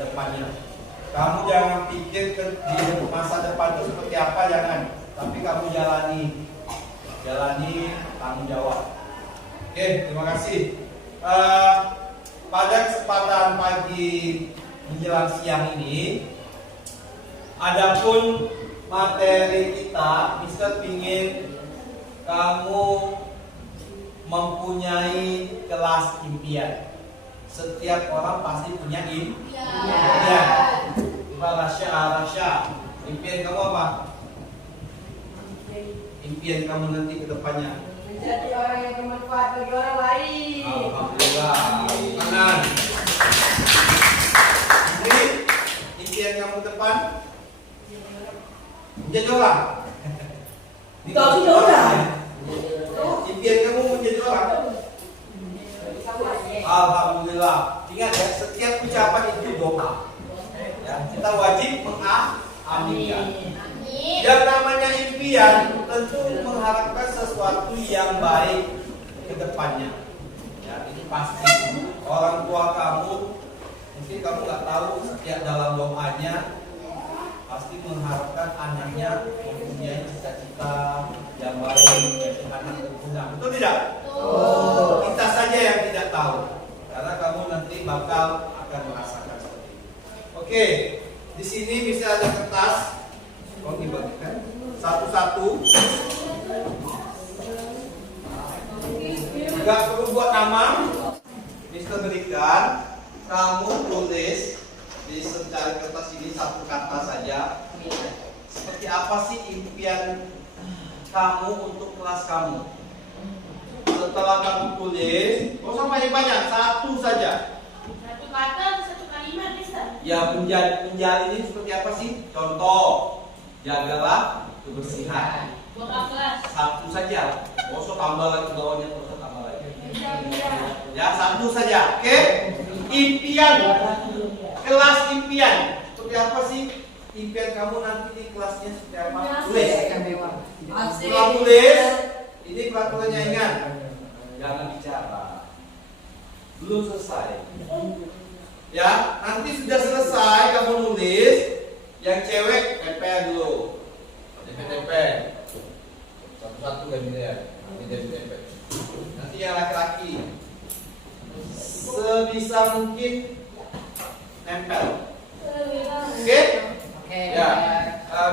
depannya. Kamu jangan pikir di masa depan itu seperti apa, jangan. Tapi kamu jalani tanggung jawab. Oke, terima kasih. Pada kesempatan pagi menjelang siang ini, adapun materi kita, Mister ingin kamu mempunyai kelas impian. Setiap orang pasti punya impian. Rasya. Impian kamu apa? Impian kamu nanti ke depannya. Menjadi orang yang bermanfaat bagi orang lain. Alhamdulillah. Kanan. Ini impian kamu ke depan. Menjadi orang. Impian kamu menjadi orang. Alhamdulillah. Ingat ya, setiap ucapan itu doa. Ya, kita wajib mengaminkan. Yang namanya impian tentu mengharapkan sesuatu yang baik ke depannya. Ya, ini pasti. Orang tua kamu, mungkin kamu nggak tahu, setiap dalam doanya pasti mengharapkan anaknya mempunyai cita-cita yang baik, jadi anak berguna. Betul tidak? Kita saja yang tidak tahu, karena kamu nanti bakal akan merasakan seperti itu. Oke, di sini bisa ada kertas, kau dibagikan satu-satu. Gak perlu buat nama, Mister berikan. Kamu tulis di secari kertas ini satu kata saja. Seperti apa sih impian kamu untuk kelas kamu? Setelah kamu tulis, gak usah banyak-banyak, satu saja. Satu kata, satu kalimat bisa. Ya, menjalin ini seperti apa sih? Contoh, jagalah kebersihan. Buat kelas. Satu saja. Gak usah tambah lagi bawahnya, gak usah tambah lagi. Ya, satu saja. Oke? Impian. Kelas impian. Seperti apa sih impian kamu nanti di kelasnya seperti apa? Tulis. Setelah tulis, ini peraturannya, ingat. Jangan bicara. Belum selesai. Ya, nanti sudah selesai kamu nulis. Yang cewek tempel dulu. Tempel. Satu-satu ganti ya. Tempel. Nanti yang laki-laki sebisa mungkin nempel. Oke? Ya.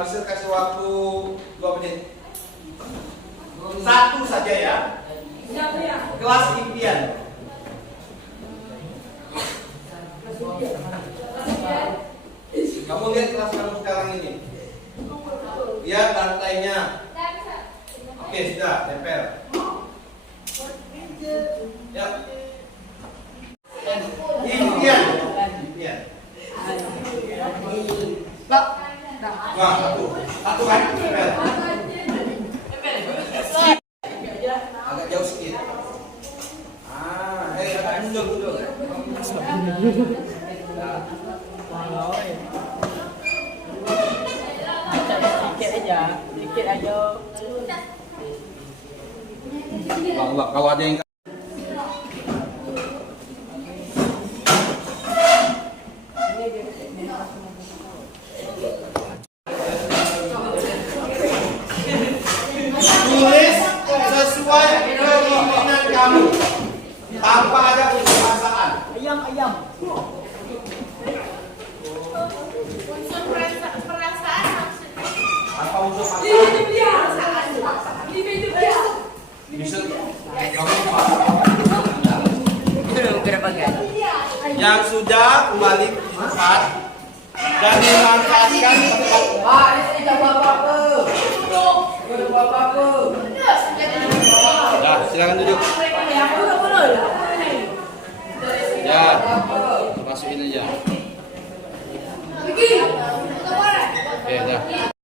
Bisa kasih waktu 2 menit. Satu saja ya. Kelas impian. Kamu lihat kelas kamu sekarang ini. Lihat lantainya. Oke, sudah tempel. Ya. Impian. Wah, satu kan? Tempel. Agak jauh sedikit. Mundur. Dikit aja. Kalau ada yang tulis sesuai keinginan kamu tanpa ada unsur paksaan. Ayam. Unsur perasaan maksudnya. Apa unsur paksaan? Bisa kamu yang sudah kembali ke tempat dan dimanfaatkan. Pak, ini tidak apa-apa. Ya, silakan duduk. Ya, masukin aja. Oke, dah.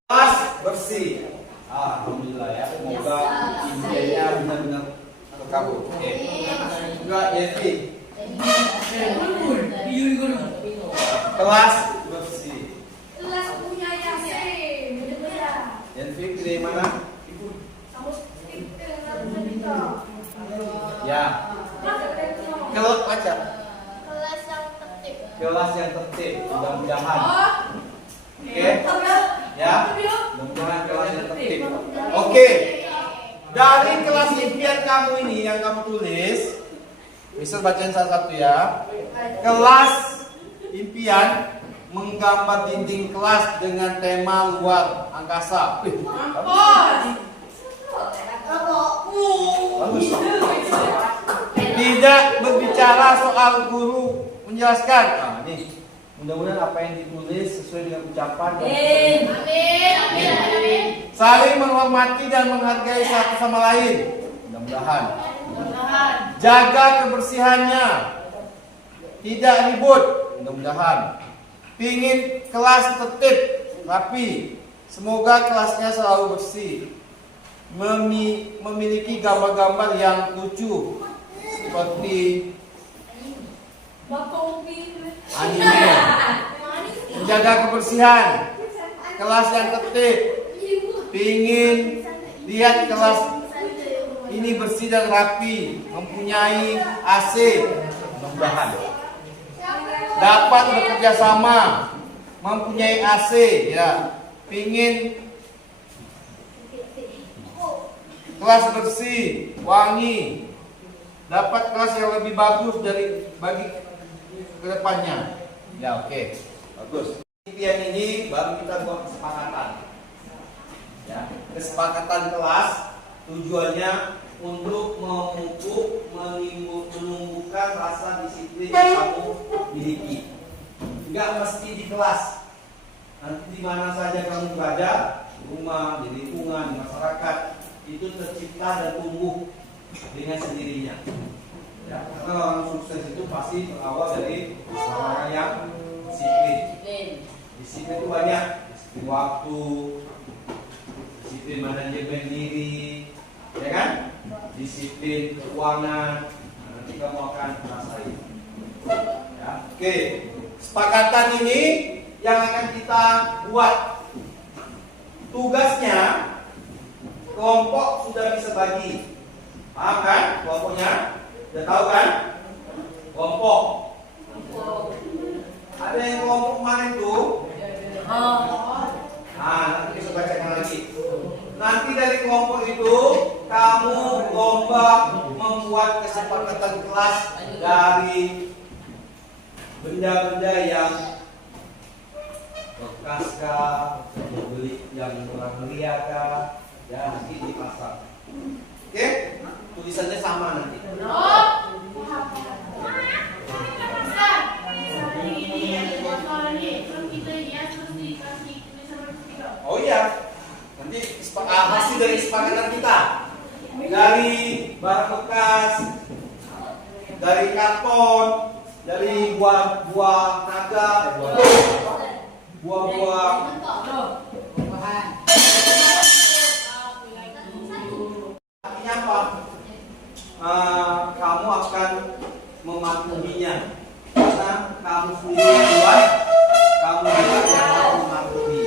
Kelas bersih. Alhamdulillah ya. Semoga impiannya benar-benar terkabul. Oke. Enggak, Yeti. Kelas bersih. Kelas punya yang Yeti pilih mana? Ya. Kelas aja. kelas yang tertib. Kelas yang tertib. tertib. Mudah-mudahan. Oke. Ya. Mudah-mudahan kelasnya tertib. Oke. Dari kelas impian kamu ini yang kamu tulis, bisa bacain satu-satu ya. Kelas impian menggambar dinding kelas dengan tema luar angkasa. Bagus. Tidak berbicara soal guru menjelaskan. Nah, ini mudah-mudahan apa yang ditulis sesuai dengan ucapan dan saling menghormati dan menghargai satu sama lain. Mudah-mudahan. Jaga kebersihannya. Tidak ribut. Mudah-mudahan. Pingin kelas tertib, rapi. Semoga kelasnya selalu bersih. Memiliki gambar-gambar yang lucu seperti anime. Menjaga kebersihan. Kelas yang tertib. Pingin lihat kelas ini bersih dan rapi. Mempunyai AC. Mudah-mudahan. Dapat bekerja sama, mempunyai AC, ya. Pingin kelas bersih, wangi, dapat kelas yang lebih bagus bagi kedepannya. Ya, oke. Bagus. Impian ini baru kita buat kesepakatan. Ya, kesepakatan kelas tujuannya untuk memupuk, menumbuhkan rasa disiplin yang kamu miliki. Enggak mesti di kelas. Nanti di mana saja kamu berada, di rumah, di lingkungan, di masyarakat, itu tercipta dan tumbuh dengan sendirinya. Ya, karena orang sukses itu pasti berawal dari orang yang disiplin. Disiplin itu banyak, disiplin waktu, disiplin manajemen diri, ya kan? Disiplin keuangan. Nanti kamu akan merasain. Ya, oke. Kesepakatan ini yang akan kita buat. Tugasnya kelompok sudah bisa bagi. Paham kan kelompoknya? Sudah tahu kan? Kelompok. Ada yang kelompok kemarin tuh? Nah, nanti bisa bacakan lagi. Nanti dari kelompok itu kamu lomba membuat kesepakatan kelas dari benda-benda yang bekas kah, beli yang murah meriah kah, ya nanti dipasang. Oke? Tulisannya sama nanti. Oh iya, nanti hasil dari kesepakatan kita, dari barang bekas, dari karton, dari buah-buah naga, buah-buah. Artinya apa? Kamu akan mematuhinya, karena kamu sendiri buat, kamu juga yang mau mematuhi.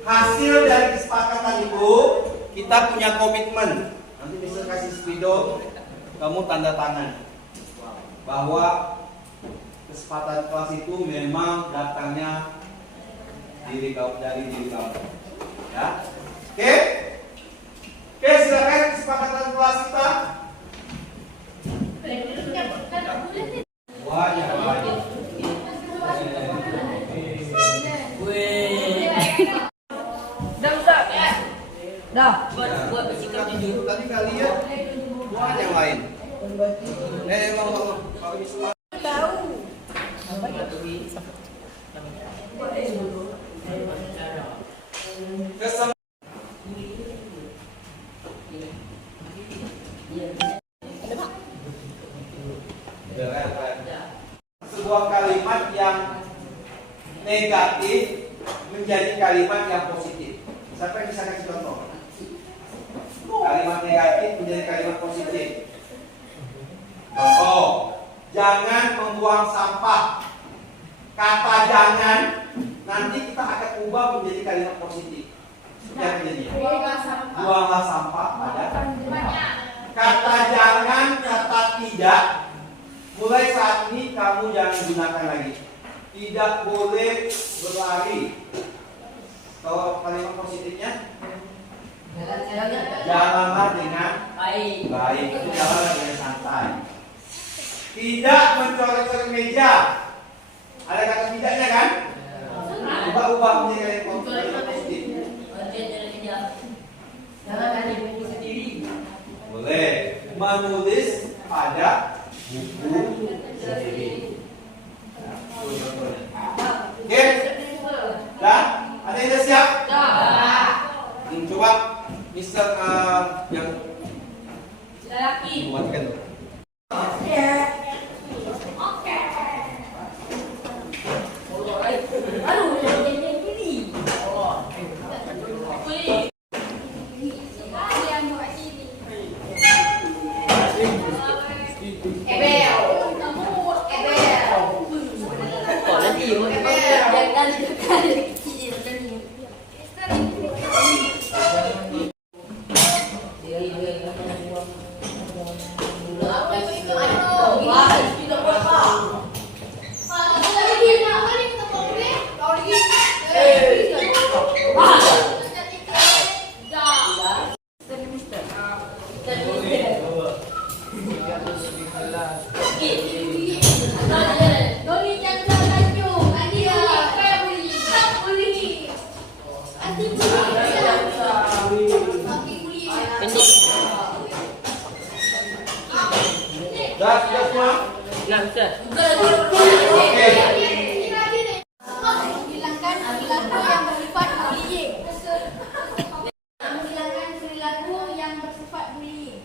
Hasil dari kesepakatan itu kita punya komitmen. Nanti bisa kasih spidol, kamu tanda tangan bahwa kesepakatan kelas itu memang datangnya dari diri kamu. Ya, oke? Oke, silakan kesepakatan kelas kita. Wah, ya baik. Dah. Buat bersikap jujur. Tadi kalian buat yang lain. Kalau bisa Tahu. kesem. Sebuah kalimat yang negatif menjadi kalimat yang positif. Siapa yang bisa kasih contoh? Kalimat negatif menjadi kalimat positif. Contoh, jangan membuang sampah. Kata jangan nanti kita akan ubah menjadi kalimat positif. Seperti apa jadinya? Buanglah sampah pada tempat. Kata jangan, kata tidak, mulai saat ini kamu jangan gunakan lagi. tidak boleh berlari. Kalau kalimat positifnya, jalanlah dengan baik. Itu jalanlah dengan santai. Tidak mencoret-coret meja. Ada kata tidaknya kan? Ubah-ubah menjadi kalimat positif. Boleh. Menulis pada buku sendiri. Oke? Dan ada yang sudah siap? Coba Mister yang buatkan. Sudah semua? Oke.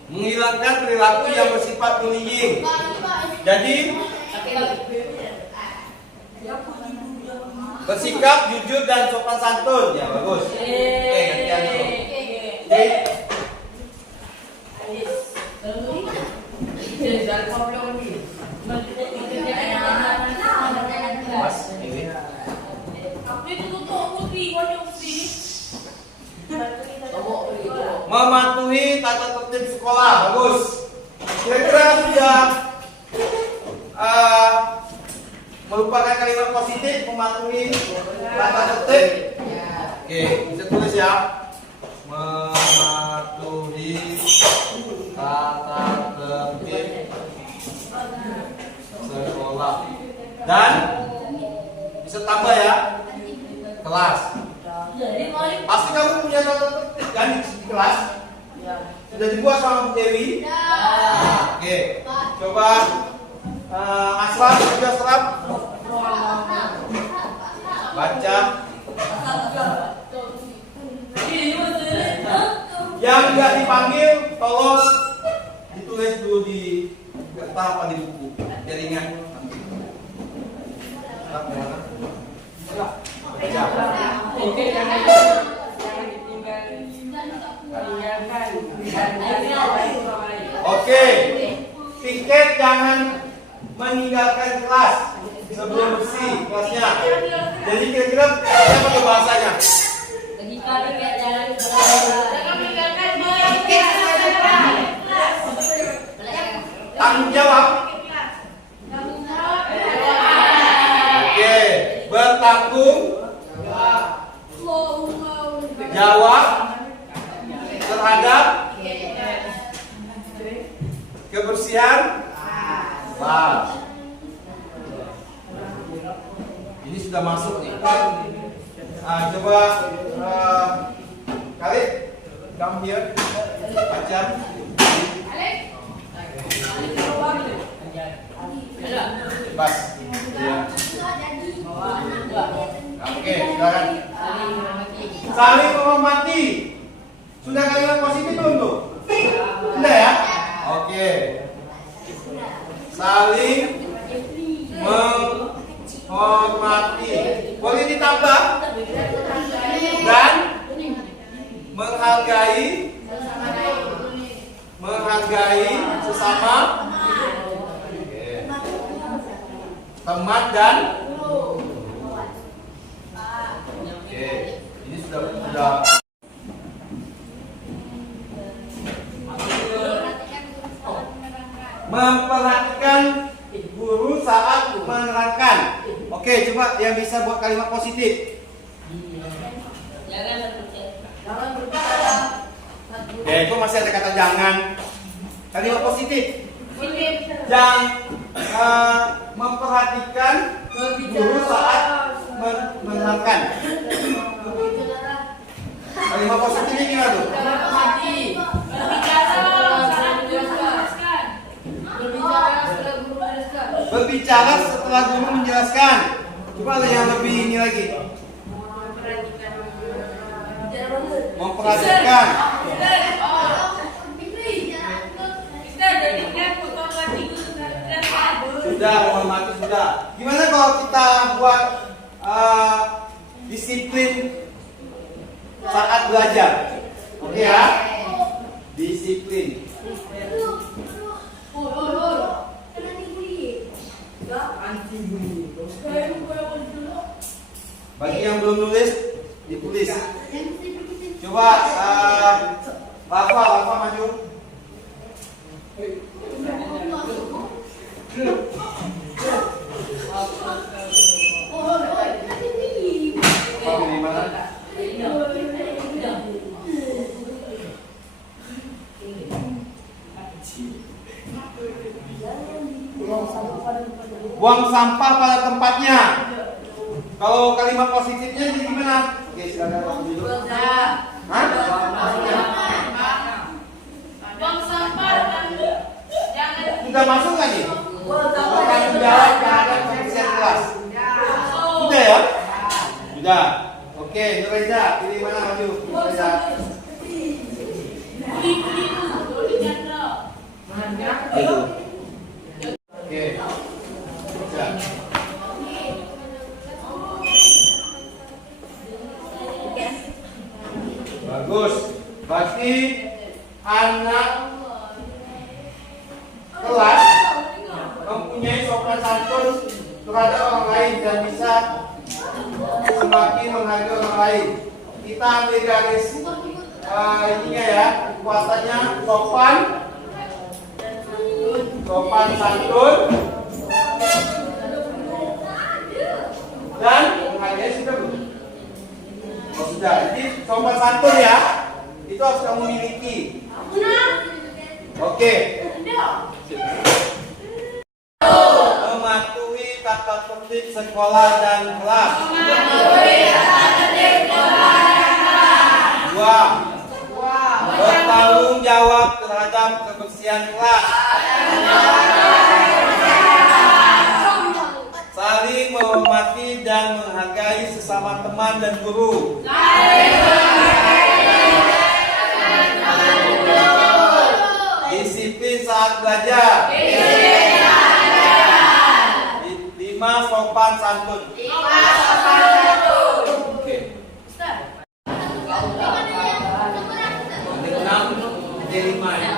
Menghilangkan perilaku yang bersifat bullying. Jadi bersikap jujur dan sopan santun. Ya bagus. Oke, gantian dulu. Mematuhi tata tertib sekolah. Bagus. Kira-kira sudah merupakan kalimat positif, mematuhi tata tertib. Oke, bisa tulis ya. Mematuhi tata tertib sekolah. Dan bisa tambah ya, kelas. Pasti kamu punya tata tertib kan di kelas? Sudah dibuat sama Bu Dewi? Oke, coba Aslam, juga Aslam baca. Yang nggak dipanggil, tolong ditulis dulu di kertas apa di buku, jaringan. Oke, jangan ditinggalkan. Oke, tiket jangan meninggalkan kelas sebelum bersih kelasnya. Jadi kira-kira apa pakai bahasanya? Tanggung jawab. Oke, bertanggung jawab terhadap kebersihan kelas. Ini sudah masuk nih. Coba Khalid, come here, baca. Bas. Ya. Oke, silakan. Saling menghormati. Sudah kalian positif belum tuh? Sudah ya? Oke. Saling menghormati. Boleh ditambah? Dan menghargai sesama teman dan oke, ini sudah memperhatikan guru saat menerangkan. Oke, coba bisa buat kalimat positif? Jangan berbicara. Ya, itu masih ada kata jangan. Kalimat positif. Yang memperhatikan guru saat menerangkan. Kalimat positifnya gimana tuh? Berbicara setelah guru menjelaskan. Coba ada yang lebih ini lagi. Memperhatikan. Sudah, menghormati sudah. Gimana kalau kita buat disiplin saat belajar? Oke ya? Disiplin. Bagi yang belum nulis, ditulis. Coba Rafa maju. Rafa di mana? Buang sampah pada tempatnya. Kalau kalimat positifnya jadi gimana? Oke, silakan langsung dulu. Hah? Buang sampah dan jangan Sudah masuk nggak nih? Tanggung jawab terhadap kebersihan kelas. Sudah ya? Sudah. Oke, Nureza, pilih mana maju? Nureza. Oke. Bisa. Bagus. Berarti anak kelas mempunyai sopan santun terhadap orang lain dan bisa semakin menghargai orang lain. Kita ambil garis ininya ya, kekuatannya sopan santun dan menghargai sudah belum? Oh sudah. Jadi sopan santun ya, itu harus kamu miliki. Oke. Mematuhi tata tertib sekolah dan kelas. Dua. Bertanggung jawab terhadap kebersihan kelas. Saling menghormati dan menghargai sesama teman dan guru. Disiplin saat belajar. 5. Sopan santun. Oke. Yang 6, yang 5 ya.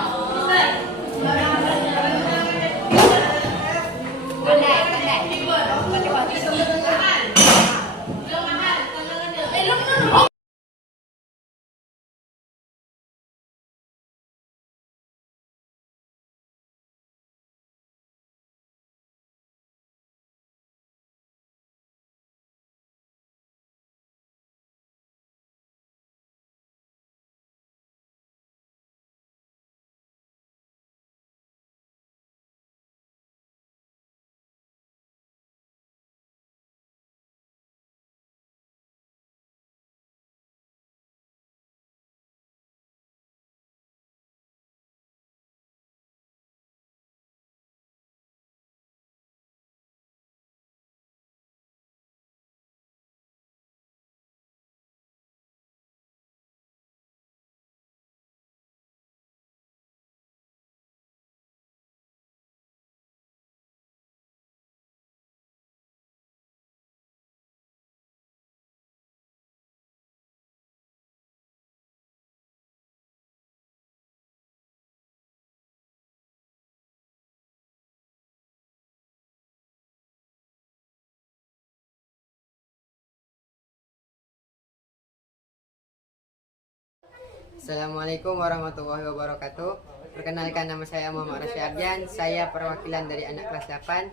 Assalamualaikum warahmatullahi wabarakatuh. Perkenalkan, nama saya Muhammad Rafi Ardian. Saya perwakilan dari anak kelas 8.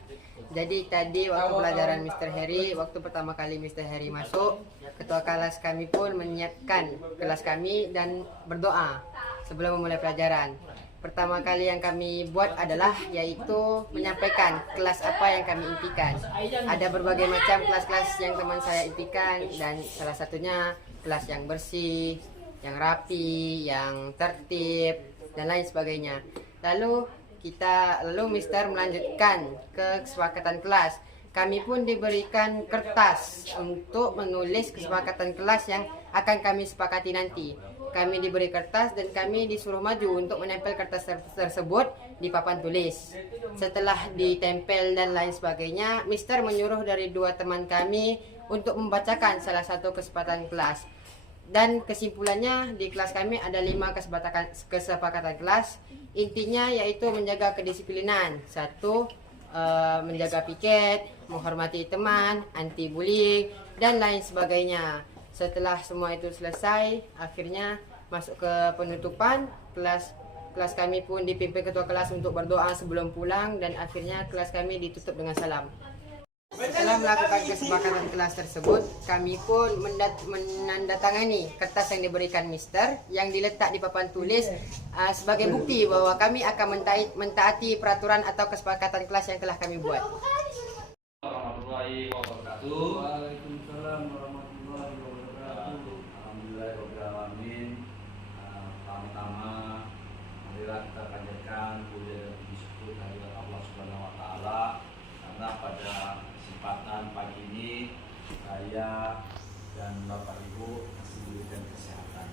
Jadi tadi waktu pelajaran Mr. Harry, waktu pertama kali Mr. Harry masuk, ketua kelas kami pun menyiapkan kelas kami dan berdoa sebelum memulai pelajaran. Pertama kali yang kami buat adalah yaitu menyampaikan kelas apa yang kami impikan. Ada berbagai macam kelas-kelas yang teman saya impikan, dan salah satunya kelas yang bersih, yang rapi, yang tertib, dan lain sebagainya. Lalu Mister melanjutkan ke kesepakatan kelas. Kami pun diberikan kertas untuk menulis kesepakatan kelas yang akan kami sepakati nanti. Kami diberi kertas dan kami disuruh maju untuk menempel kertas tersebut di papan tulis. Setelah ditempel dan lain sebagainya, Mister menyuruh dari 2 teman kami untuk membacakan salah satu kesepakatan kelas. Dan kesimpulannya di kelas kami ada 5 kesepakatan kelas. Intinya yaitu menjaga kedisiplinan. 1. Menjaga piket, menghormati teman, anti bullying, dan lain sebagainya. Setelah semua itu selesai, akhirnya masuk ke penutupan. Kelas kami pun dipimpin ketua kelas untuk berdoa sebelum pulang, dan akhirnya kelas kami ditutup dengan salam. Setelah melakukan kesepakatan kelas tersebut, kami pun menandatangani kertas yang diberikan Mister yang diletak di papan tulis sebagai bukti bahwa kami akan mentaati peraturan atau kesepakatan kelas yang telah kami buat. Warahmatullahi wabarakatuh. Waalaikumsalam warahmatullahi wabarakatuh. Alhamdulillahirobbilalamin. Pertama-tama, marilah kita panjatkan puji dan syukur kehadirat Allah Subhanahu Wa Taala, karena pada kesempatan pagi ini saya dan Bapak Ibu masih diberikan kesehatan.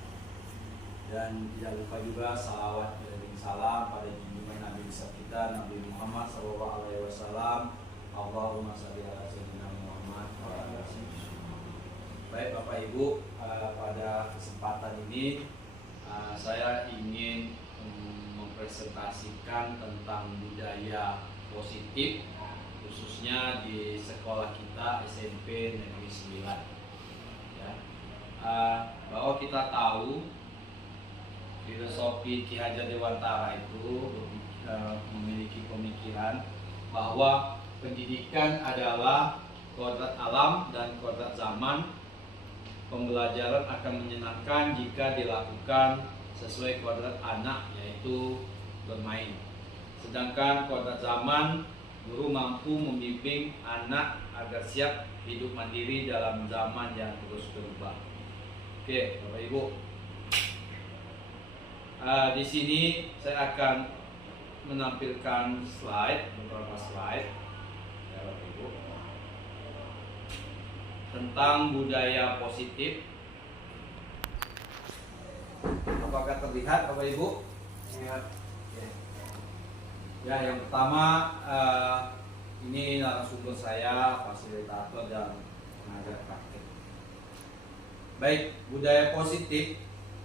Dan tidak lupa juga salawat dan salam pada junjungan Nabi besar kita, Nabi Muhammad SAW. Allahumma shalli ala sayyidina Muhammad wa ala alihi. Baik Bapak Ibu, pada kesempatan ini saya ingin mempresentasikan tentang budaya positif, khususnya di sekolah kita SMP Negeri 9. Ya. Bahwa kita tahu filosofi Ki Hajar Dewantara itu memiliki pemikiran bahwa pendidikan adalah kodrat alam dan kodrat zaman. Pembelajaran akan menyenangkan jika dilakukan sesuai kodrat anak, yaitu bermain. Sedangkan kodrat zaman, guru mampu membimbing anak agar siap hidup mandiri dalam zaman yang terus berubah. Oke, Bapak Ibu. Di sini saya akan menampilkan beberapa slide, ya Bapak Ibu, tentang budaya positif. Apakah terlihat Bapak Ibu? Ya, yang pertama ini narasumber saya, fasilitator dan pengajar praktik. Baik, budaya positif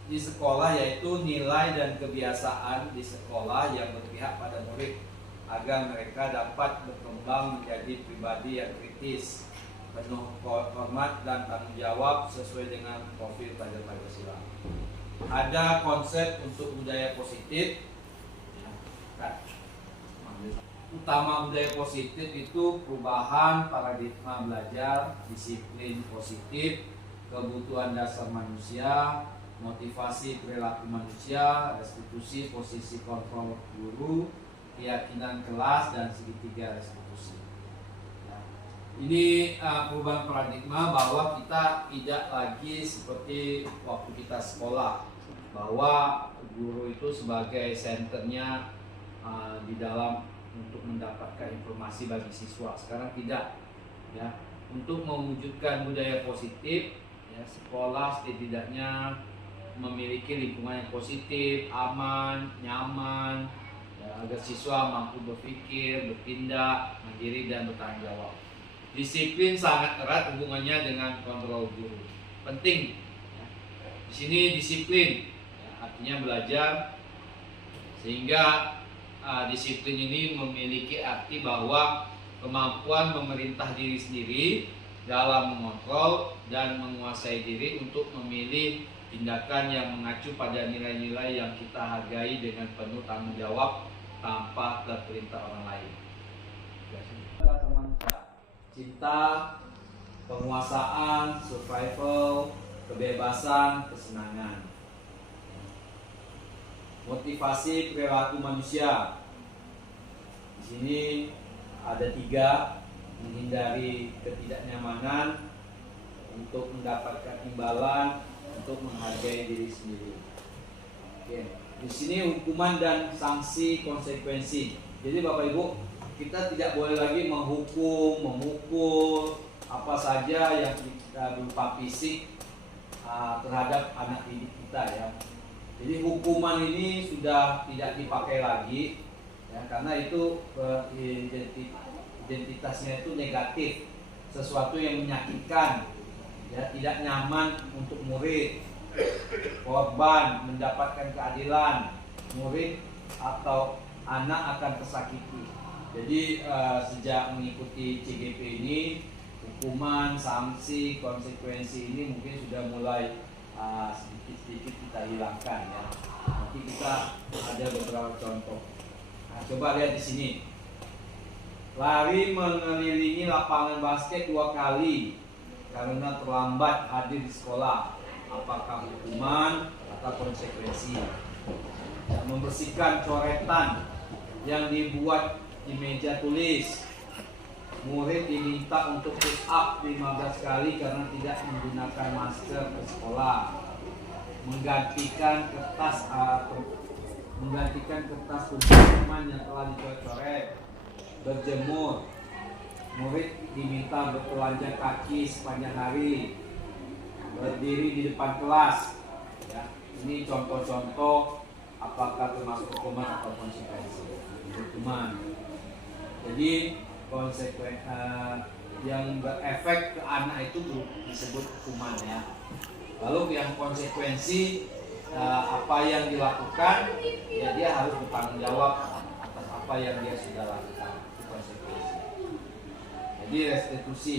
di sekolah yaitu nilai dan kebiasaan di sekolah yang berpihak pada murid agar mereka dapat berkembang menjadi pribadi yang kritis, penuh hormat dan tanggung jawab sesuai dengan profil pelajar Pancasila. Ada konsep untuk budaya positif. Utama budaya positif itu perubahan paradigma belajar, disiplin positif, kebutuhan dasar manusia, motivasi perilaku manusia, restitusi posisi kontrol guru, keyakinan kelas, dan segitiga restitusi. Ini perubahan paradigma bahwa kita tidak lagi seperti waktu kita sekolah, bahwa guru itu sebagai senternya di dalam untuk mendapatkan informasi bagi siswa. Sekarang tidak, ya. Untuk mewujudkan budaya positif, ya, sekolah setidaknya memiliki lingkungan yang positif, aman, nyaman, ya, agar siswa mampu berpikir, bertindak, mandiri, dan bertanggung jawab. Disiplin sangat erat hubungannya dengan kontrol guru. Penting. Ya. Di sini disiplin, ya, artinya belajar, sehingga disiplin ini memiliki arti bahwa kemampuan memerintah diri sendiri dalam mengontrol dan menguasai diri untuk memilih tindakan yang mengacu pada nilai-nilai yang kita hargai dengan penuh tanggung jawab tanpa terperintah orang lain. Rasa manusia, cinta, penguasaan, survival, kebebasan, kesenangan. Motivasi perilaku manusia. Di sini ada 3: menghindari ketidaknyamanan, untuk mendapatkan imbalan, untuk menghargai diri sendiri. Oke. Di sini hukuman dan sanksi konsekuensi. Jadi Bapak Ibu, kita tidak boleh lagi menghukum, memukul apa saja yang kita berupa fisik terhadap anak didik kita ya. Jadi hukuman ini sudah tidak dipakai lagi ya, karena itu identitasnya itu negatif, sesuatu yang menyakitkan ya, tidak nyaman untuk murid. Korban mendapatkan keadilan, murid atau anak akan tersakiti. Jadi sejak mengikuti CGP ini, hukuman, sanksi, konsekuensi ini mungkin sudah mulai sedikit-sedikit kita hilangkan ya. Nanti kita ada beberapa contoh. Nah, coba lihat di sini. Lari mengelilingi lapangan basket 2 kali karena terlambat hadir di sekolah. Apakah hukuman atau konsekuensi? Membersihkan coretan yang dibuat di meja tulis. Murid diminta untuk push up 15 kali karena tidak menggunakan masker ke sekolah. Menggantikan kertas pengumuman yang telah dicoret-coret. Berjemur. Murid diminta bertelanjang kaki sepanjang hari. Berdiri di depan kelas ya. Ini contoh-contoh apakah termasuk hukuman atau konsekuensi. Hukuman. Jadi yang berefek ke anak itu disebut hukuman ya. Lalu yang konsekuensi apa yang dilakukan ya, dia harus bertanggung jawab atas apa yang dia sudah lakukan. Itu konsekuensi. Jadi restitusi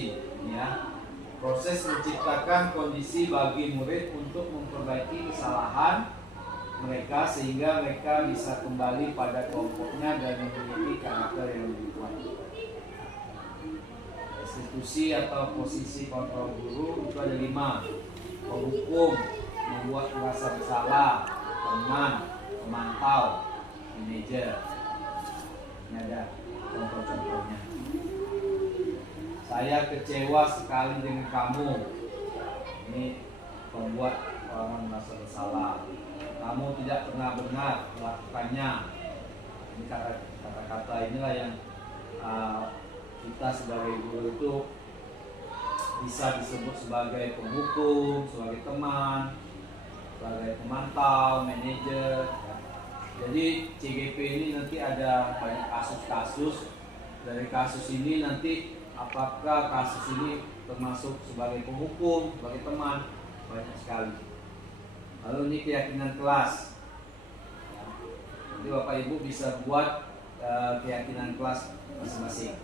ya. Proses menciptakan kondisi bagi murid untuk memperbaiki kesalahan mereka sehingga mereka bisa kembali pada kelompoknya dan memiliki karakter yang lebih kuat. Restitusi atau posisi kontrol guru itu ada 5. Menghukum, membuat merasa bersalah, teman, memantau, manajer. Ini ada contoh-contohnya. Saya kecewa sekali dengan kamu. Ini membuat orang merasa bersalah. Kamu tidak pernah benar melakukannya. Ini kata-kata inilah yang kita sebagai guru itu bisa disebut sebagai penghukum, sebagai teman, sebagai pemantau, manajer. Jadi CGP ini nanti ada banyak kasus-kasus. Dari kasus ini nanti apakah kasus ini termasuk sebagai penghukum, sebagai teman, banyak sekali. Lalu ini keyakinan kelas. Jadi Bapak Ibu bisa buat keyakinan kelas masing-masing.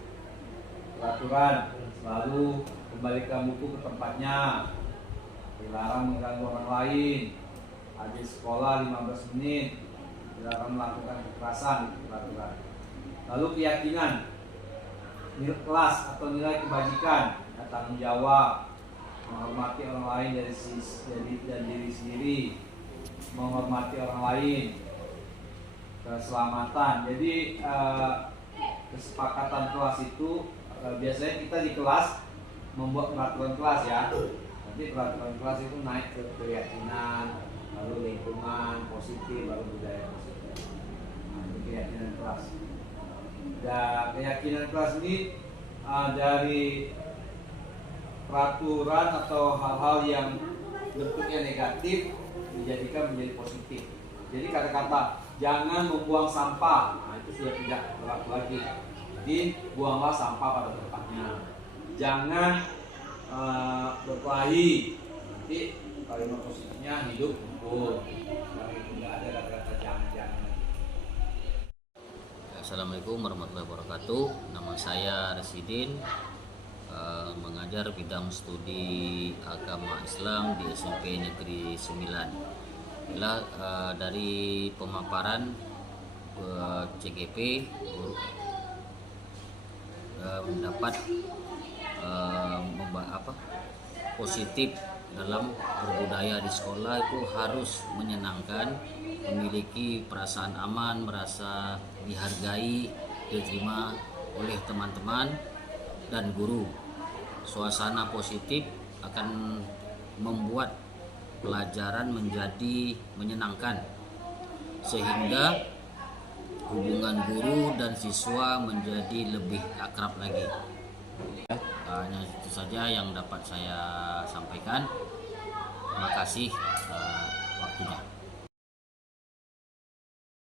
Peraturan selalu kembalikan buku ke tempatnya, dilarang mengganggu orang lain, hadir sekolah 15 menit, dilarang melakukan kekerasan, itu peraturan. Lalu keyakinan nilai kelas atau nilai kebajikan, tanggung jawab, menghormati orang lain dan diri sendiri, menghormati orang lain, keselamatan. Jadi kesepakatan kelas itu biasanya kita di kelas membuat peraturan kelas ya. Nanti peraturan kelas itu naik ke keyakinan, lalu lingkungan positif, lalu budaya positif. Nah, itu keyakinan kelas. Dan keyakinan kelas ini dari peraturan atau hal-hal yang bentuknya negatif dijadikan menjadi positif. Jadi kata-kata jangan membuang sampah, nah itu sudah tidak berlaku lagi. Jadi buanglah sampah pada tempatnya. Jangan berkelahi, nanti kalimat positifnya hidup rukun. Tidak ada kata-kata jangan-jangan. Assalamualaikum warahmatullahi wabarakatuh. Nama saya Residin. mengajar bidang studi agama Islam di SMP Negeri 9. Bila dari pemaparan CGP mendapat positif dalam berbudaya di sekolah itu harus menyenangkan, memiliki perasaan aman, merasa dihargai, diterima oleh teman-teman dan guru. Suasana positif akan membuat pelajaran menjadi menyenangkan, sehingga hubungan guru dan siswa menjadi lebih akrab lagi. Hanya itu saja yang dapat saya sampaikan. Terima kasih waktunya.